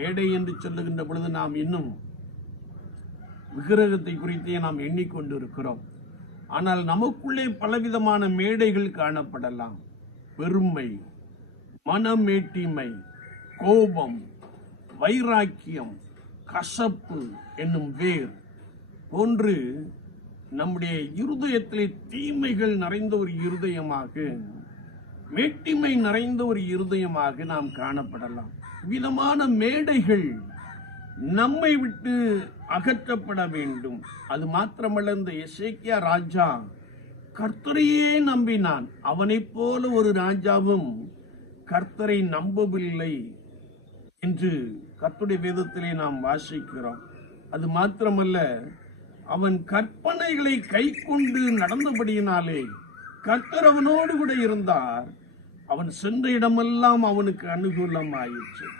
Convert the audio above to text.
மேடை என்று சொல்லுகின்ற பொழுது நாம் இன்னும் விக்கிரகத்தை குறித்தே நாம் எண்ணிக்கொண்டு இருக்கிறோம். ஆனால் நமக்குள்ளே பலவிதமான மேடைகள் காணப்படலாம். பெருமை, மனமேட்டிமை, கோபம், வைராக்கியம், கசப்பு என்னும் வேர் போன்று நம்முடைய இருதயத்திலே தீமைகள் நிறைந்த ஒரு இருதயமாக, மேட்டிமை நிறைந்த ஒரு இருதயமாக நாம் காணப்படலாம். விதமான மேடைகள் நம்மை விட்டு அகற்றப்பட வேண்டும். அது மாத்திரமல்ல, இந்த எசேக்கியா ராஜா கர்த்தரையே நம்பினான். அவனைப் போல ஒரு ராஜாவும் கர்த்தரை நம்பவில்லை என்று கர்த்தருடைய வேதத்திலே நாம் வாசிக்கிறோம். அது மாத்திரமல்ல, அவன் கற்பனைகளை கை கொண்டு நடந்தபடியினாலே கர்த்தர் அவனோடு கூட இருந்தார். அவன் சென்ற இடமெல்லாம் அவனுக்கு அனுகூலமாயிற்று.